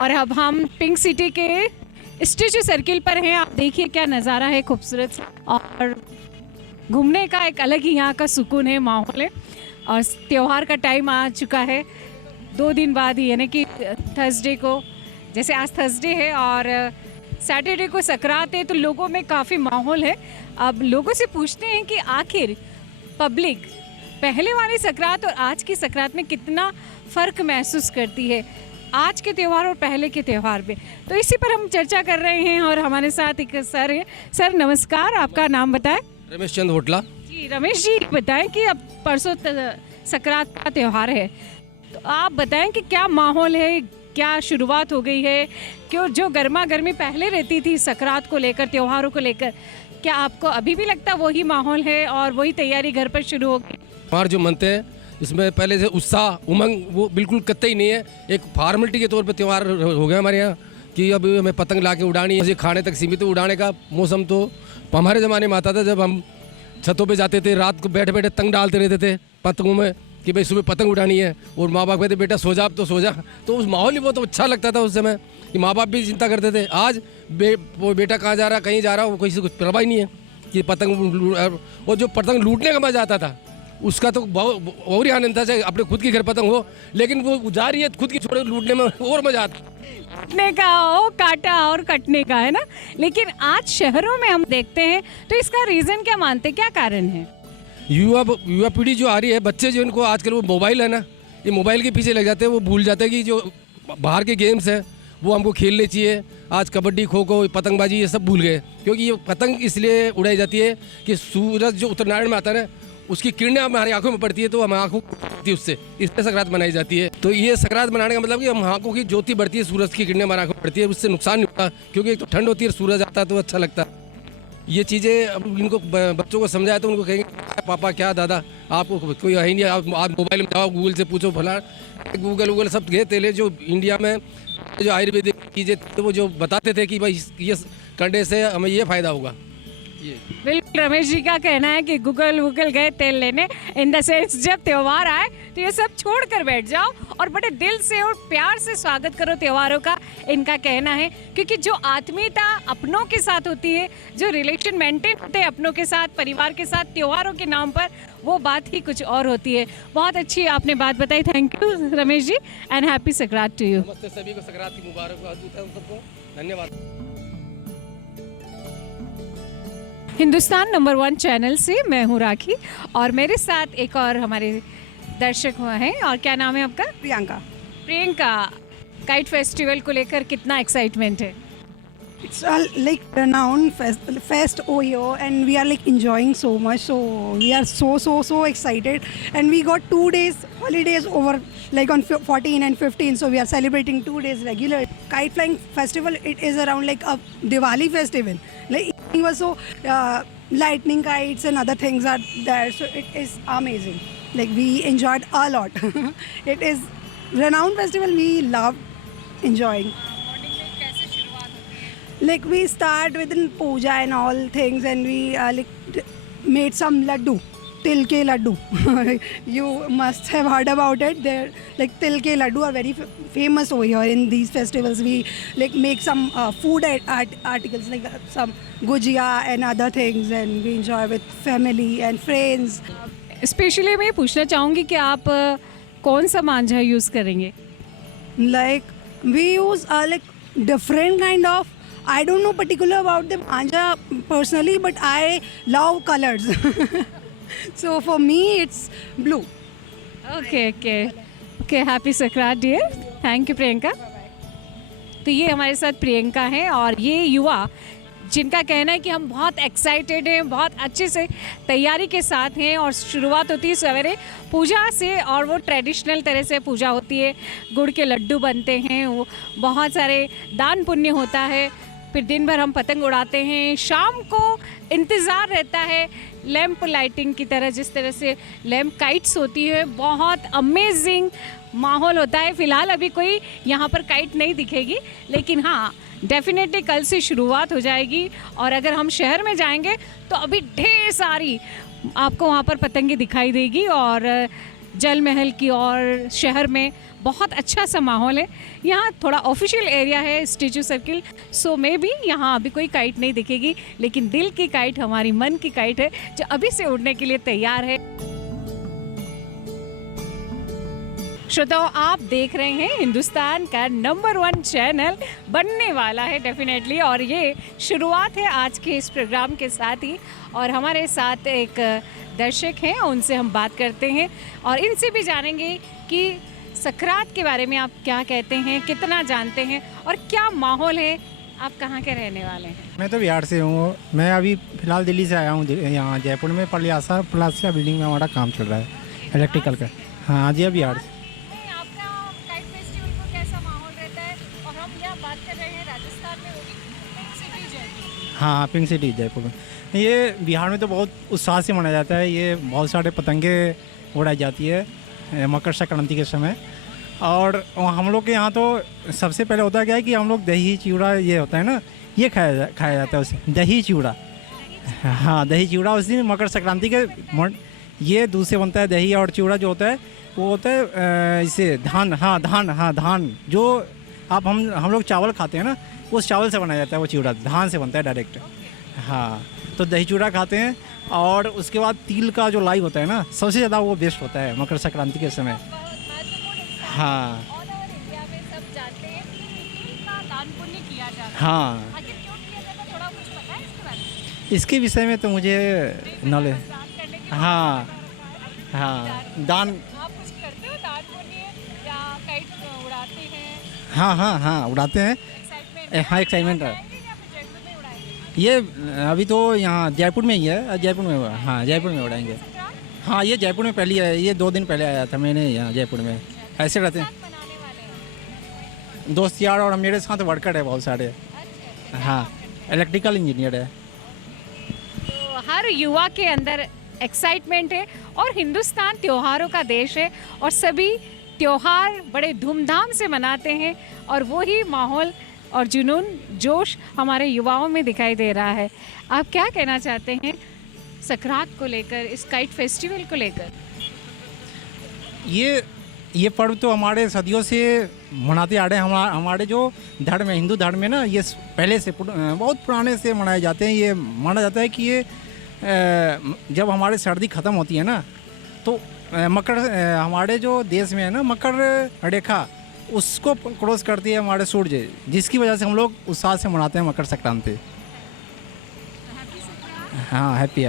और अब हम पिंक सिटी के स्टैचू सर्किल पर हैं। आप देखिए क्या नज़ारा है खूबसूरत, और घूमने का एक अलग ही यहाँ का सुकून है, माहौल है। और त्यौहार का टाइम आ चुका है 2 दिन बाद ही, यानी कि थर्सडे को, जैसे आज थर्सडे है और सैटरडे को सकरात है, तो लोगों में काफ़ी माहौल है। अब लोगों से पूछते हैं कि आखिर पब्लिक पहले वाली सकरात और आज की सकरात में कितना फ़र्क महसूस करती है, आज के त्यौहार और पहले के त्यौहार पे। तो इसी पर हम चर्चा कर रहे हैं और हमारे साथ एक सर हैं। सर नमस्कार, आपका नाम बताएं। रमेश चंद होटला। जी रमेश जी, बताएं कि अब परसों सकरात का त्यौहार है, तो आप बताएं कि क्या माहौल है, क्या शुरुआत हो गई है, क्यों जो गर्मा गर्मी पहले रहती थी सकरात को लेकर, त्योहारों को लेकर, क्या आपको अभी भी लगता है वही माहौल है और वही तैयारी घर पर शुरू हो गई? त्यौहार जो मनते हैं इसमें पहले से उत्साह उमंग वो बिल्कुल कतई नहीं है। एक फॉर्मेलिटी के तौर पे त्यौहार हो गया हमारे यहाँ कि अब हमें पतंग ला के उड़ानी है, खाने तक सीमित। उड़ाने का मौसम तो हमारे ज़माने में आता था जब हम छतों पे जाते थे, रात को बैठे बैठे तंग डालते रहते थे पतंगों में कि भाई सुबह पतंग उड़ानी है, और माँ बाप कहते बेटा सो जा, अब तो सो जा। तो उस माहौल ही बहुत अच्छा लगता था उस समय कि माँ बाप भी चिंता करते थे। आज वो बेटा कहाँ जा रहा, कहीं जा रहा, वो किसी को परवाह ही नहीं है कि पतंग। और जो पतंग लूटने का मजा आता था उसका तो और ही आनंद था, चाहे अपने खुद की घर पतंग हो, लेकिन वो जा रही है खुद की छोड़े लूटने में और मजा आता है। काटने का हो, काटा और कटने का, है ना। लेकिन आज शहरों में हम देखते हैं, तो इसका रीज़न क्या मानते, क्या कारण है? युवा पीढ़ी जो आ रही है, बच्चे जो इनको आजकल वो मोबाइल है ना, ये मोबाइल के पीछे लग जाते हैं। वो भूल जाते हैं कि जो बाहर के गेम्स हैं वो हमको खेलने चाहिए। आज कबड्डी, खो खो, पतंगबाजी ये सब भूल गए, क्योंकि ये पतंग इसलिए उड़ाई जाती है कि सूरज जो उत्तरायण में आता है ना, उसकी किरणें हमारी आंखों में पड़ती है, तो हमारी आंखों को उससे इसलिए सकरात मनाई जाती है। तो ये सकरात मनाने का मतलब कि हम आंखों की ज्योति बढ़ती है, सूरज की किरणें हमारी आंखों में पड़ती है, उससे नुकसान नहीं होता, क्योंकि एक तो ठंड होती है, सूरज आता है तो अच्छा लगता है। ये चीज़ें अब इनको बच्चों को समझाया तो उनको कहेंगे पापा क्या दादा, आपको कोई है ही नहीं, आप मोबाइल में जाओ, गूगल से पूछो, भला गूगल सब गए तेले जो इंडिया में जो आयुर्वेदिक चीज़ें तो वो जो बताते थे कि भाई ये करने से हमें ये फ़ायदा होगा। बिल्कुल रमेश जी का कहना है कि गूगल गए तेल लेने, इन द सेंस जब त्यौहार आए तो ये सब छोड़ कर बैठ जाओ और बड़े दिल से और प्यार से स्वागत करो त्योहारों का, इनका कहना है। क्योंकि जो आत्मीयता अपनों के साथ होती है, जो रिलेशन मेंटेन होते हैं अपनों के साथ, परिवार के साथ, त्योहारों के नाम पर, वो बात ही कुछ और होती है। बहुत अच्छी आपने बात बताई, thank you Ramesh ji, and happy Sakrat to you. नमस्ते सभी को, सकरात की मुबारक सबको, धन्यवाद। हिंदुस्तान नंबर 1 चैनल से मैं हूँ राखी, और मेरे साथ एक और हमारे दर्शक हुआ है। और क्या नाम है आपका? प्रियंका। प्रियंका, काइट फेस्टिवल को लेकर कितना एक्साइटमेंट है? It's like renowned fest over here, and we are like enjoying so much. So we are so excited, and we got 2 days holidays over, like on 14 and 15. So we are celebrating 2 days regular. Kite flying festival, it is around like a Diwali festival. Like it was so lightning kites and other things are there. So it is amazing. Like we enjoyed a lot. It is renowned festival. We love enjoying. Like we start with puja and all things, and we like made some laddu, til ke laddu. You must have heard about it. They're like til ke laddu are very famous over here in these festivals. We like make some food articles like some gujia and other things, and we enjoy with family and friends. Specially मैं पूछना चाहूँगी कि आप कौन सा मांझा use करेंगे? Like we use like different kind of. I don't know particular about the manja personally, but I love colors. So for me, it's blue. Okay. Happy Sakrat dear. Thank you Priyanka. तो ये हमारे साथ प्रियंका हैं, और ये युवा जिनका कहना है कि हम बहुत एक्साइटेड हैं, बहुत अच्छे से तैयारी के साथ हैं, और शुरुआत होती है सवेरे पूजा से, और वो ट्रेडिशनल तरह से पूजा होती है, गुड़ के लड्डू बनते हैं, वो बहुत सारे दान पुण्य होता है, फिर दिन भर हम पतंग उड़ाते हैं, शाम को इंतज़ार रहता है लैंप लाइटिंग की तरह, जिस तरह से लैंप काइट्स होती है, बहुत अमेजिंग माहौल होता है। फ़िलहाल अभी कोई यहाँ पर काइट नहीं दिखेगी, लेकिन हाँ डेफिनेटली कल से शुरुआत हो जाएगी, और अगर हम शहर में जाएंगे तो अभी ढेर सारी आपको वहाँ पर पतंगे दिखाई देगी, और जल महल की और शहर में बहुत अच्छा सा माहौल है। यहाँ थोड़ा ऑफिशियल एरिया है statue circle, so may be यहाँ अभी कोई काइट नहीं दिखेगी, लेकिन दिल की काइट, हमारी मन की काइट है जो अभी से उड़ने के लिए तैयार है। श्रोताओं, आप देख रहे हैं हिंदुस्तान का नंबर 1 चैनल बनने वाला है डेफिनेटली, और ये शुरुआत है आज के इस प्रोग्राम के साथ ही। और हमारे साथ एक दर्शक हैं, उनसे हम बात करते हैं और इनसे भी जानेंगे कि सकरात के बारे में आप क्या कहते हैं, कितना जानते हैं और क्या माहौल है। आप कहाँ के रहने वाले हैं? मैं तो बिहार से हूँ। मैं अभी फ़िलहाल दिल्ली से आया हूँ, यहाँ जयपुर में प्लासिया बिल्डिंग में हमारा काम चल रहा है इलेक्ट्रिकल का। हाँ जी, बिहार से। आपका काइट फेस्टिवल को कैसा माहौल रहता है? और हम यहाँ बात कर रहे हैं राजस्थान में, वो भी पिंक सिटी जयपुर। हाँ, पिंक सिटी जयपुर में। ये बिहार में तो बहुत उत्साह से मनाया जाता है। ये बहुत सारे पतंगे उड़ाई जाती है मकर संक्रांति के समय। और हम लोग के यहाँ तो सबसे पहले होता है क्या है कि हम लोग दही चिवड़ा, ये होता है ना, ये खाया जाता है उसे, दही चिवड़ा। हाँ, दही चिवड़ा उस दिन मकर संक्रांति के ये दूध से बनता है। दही और चिवड़ा जो होता है वो होता है इसे धान जो आप हम लोग चावल खाते हैं ना, उस चावल से बनाया जाता है वो चिवड़ा, धान से बनता है डायरेक्ट। हाँ, तो दही चिवड़ा खाते हैं। और उसके बाद तिल का जो लाई होता है ना, सबसे ज़्यादा वो बेस्ट होता है मकर संक्रांति के समय। हाँ हाँ, इसके विषय में तो मुझे नॉलेज। हाँ हाँ, दान। आप कुछ करते हो, दान पुण्य या काइट उड़ाते हैं? हाँ, उड़ाते हैं। हाँ, एक्साइटमेंट है ये। अभी तो यहाँ जयपुर में ही है, जयपुर में। हाँ, जयपुर में उड़ाएंगे। हाँ, ये जयपुर में पहली है, ये 2 दिन पहले आया था मैंने यहाँ जयपुर में। ऐसे रहते हैं दोस्त यार, और मेरे साथ वर्कर है बहुत सारे। हाँ, इलेक्ट्रिकल इंजीनियर है। तो हर युवा के अंदर एक्साइटमेंट है, और हिंदुस्तान त्योहारों का देश है और सभी त्योहार बड़े धूमधाम से मनाते हैं, और वही माहौल और जुनून, जोश हमारे युवाओं में दिखाई दे रहा है। आप क्या कहना चाहते हैं सकरात को लेकर, इस काइट फेस्टिवल को लेकर? ये पर्व तो हमारे सदियों से मनाते आ रहे हैं। हमारे जो धर्म है, हिंदू धर्म में ना, ये पहले से बहुत पुराने से मनाए जाते हैं। ये माना जाता है कि ये जब हमारी सर्दी ख़त्म होती है ना, तो मकर हमारे जो देश में है ना, मकर रेखा उसको क्रॉस करती है हमारे सूर्य, जिसकी वजह से हम लोग उत्साह से मनाते हैं मकर संक्रांति। हाँ, हैप्पी।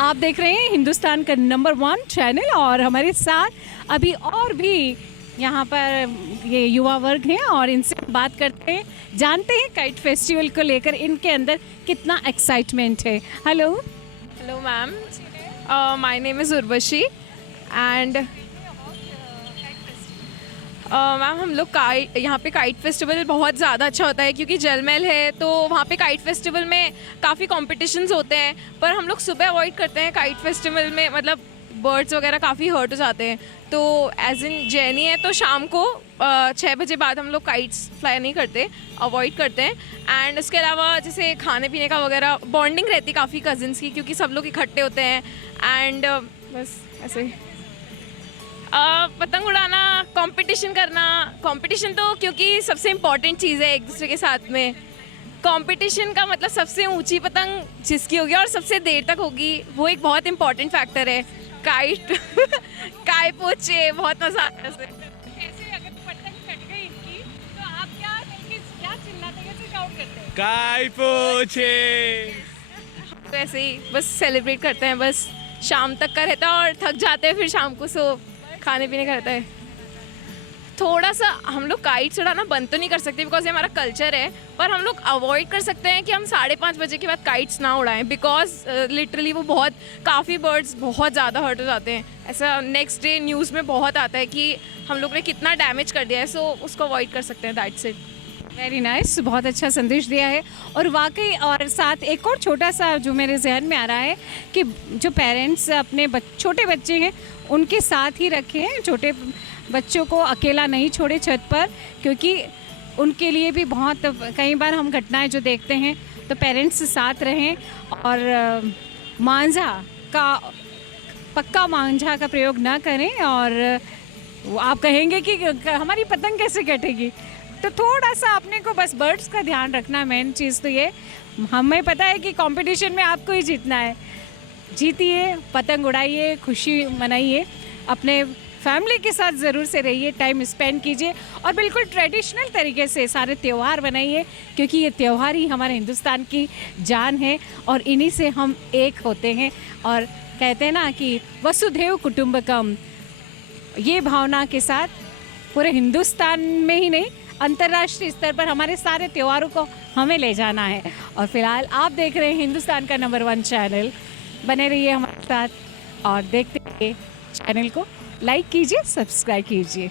आप देख रहे हैं हिंदुस्तान का नंबर 1 चैनल, और हमारे साथ अभी और भी यहाँ पर ये युवा वर्ग हैं, और इनसे बात करते हैं, जानते हैं काइट फेस्टिवल को लेकर इनके अंदर कितना एक्साइटमेंट है। Hello ma'am, my name is Urvashi and ma'am, हम लोग यहाँ पे काइट फेस्टिवल बहुत ज़्यादा अच्छा होता है, क्योंकि जल महल है तो वहाँ पे काइट फेस्टिवल में काफ़ी कॉम्पिटिशन्स होते हैं। पर हम लोग सुबह अवॉइड करते हैं काइट फेस्टिवल में, मतलब बर्ड्स वगैरह काफ़ी हर्ट हो जाते हैं। तो एज इन जैनी है तो शाम को 6 बजे बाद हम लोग काइट्स फ्लाई नहीं करते, अवॉइड करते हैं। एंड उसके अलावा जैसे खाने पीने का वगैरह बॉन्डिंग रहती है काफ़ी कज़िन्स की, क्योंकि सब लोग इकट्ठे होते हैं। एंड बस ऐसे ही पतंग उड़ाना, कंपटीशन करना। कंपटीशन तो क्योंकि सबसे इम्पॉर्टेंट चीज़ है एक दूसरे के साथ में। कंपटीशन का मतलब सबसे ऊंची पतंग जिसकी होगी और सबसे देर तक होगी, वो एक बहुत इम्पॉर्टेंट फैक्टर है। काइट काय पोचे, बहुत मज़ा आता है। कैसे अगर पतंग कट गई इनकी, तो आप क्या चिल्लाते, कैसे काउंट करते हैं? काय पोछे। तो ऐसे ही बस सेलिब्रेट करते हैं, बस शाम तक का रहता है और थक जाते हैं फिर शाम को, सो खाने पीने का रहता है। थोड़ा सा हम लोग काइट उड़ाना बंद तो नहीं कर सकते बिकॉज ये हमारा कल्चर है, पर हम लोग अवॉइड कर सकते हैं कि हम 5:30 बजे के बाद काइट्स ना उड़ाएं, बिकॉज लिटरली वो काफ़ी बर्ड्स बहुत ज़्यादा हर्ट हो जाते हैं। ऐसा नेक्स्ट डे न्यूज़ में बहुत आता है कि हम लोग ने कितना डैमेज कर दिया है, सो उसको अवॉइड कर सकते हैं। That's it. वेरी नाइस, बहुत अच्छा संदेश दिया है। और वाकई, और साथ एक और छोटा सा जो मेरे जहन में आ रहा है कि जो पेरेंट्स अपने छोटे बच्चे हैं उनके साथ ही रखें, छोटे बच्चों को अकेला नहीं छोड़े छत पर, क्योंकि उनके लिए भी बहुत, कई बार हम घटनाएं जो देखते हैं तो पेरेंट्स साथ रहें। और मांझा का पक्का मांझा का प्रयोग ना करें और आप कहेंगे कि हमारी पतंग कैसे कटेगी, तो थोड़ा सा अपने को बस बर्ड्स का ध्यान रखना। मेन चीज़ तो ये, हमें पता है कि कंपटीशन में आपको ही जीतना है, जीतिए, पतंग उड़ाइए, खुशी मनाइए, अपने फैमिली के साथ ज़रूर से रहिए, टाइम स्पेंड कीजिए और बिल्कुल ट्रेडिशनल तरीके से सारे त्यौहार बनाइए, क्योंकि ये त्यौहार ही हमारे हिंदुस्तान की जान है और इन्हीं से हम एक होते हैं। और कहते हैं ना कि वसुधैव कुटुंबकम, ये भावना के साथ पूरे हिंदुस्तान में ही नहीं, अंतर्राष्ट्रीय स्तर पर हमारे सारे त्योहारों को हमें ले जाना है। और फिलहाल आप देख रहे हैं हिंदुस्तान का नंबर 1 चैनल, बने रहिए हमारे साथ और देखते रहिए चैनल को, लाइक कीजिए, सब्सक्राइब कीजिए।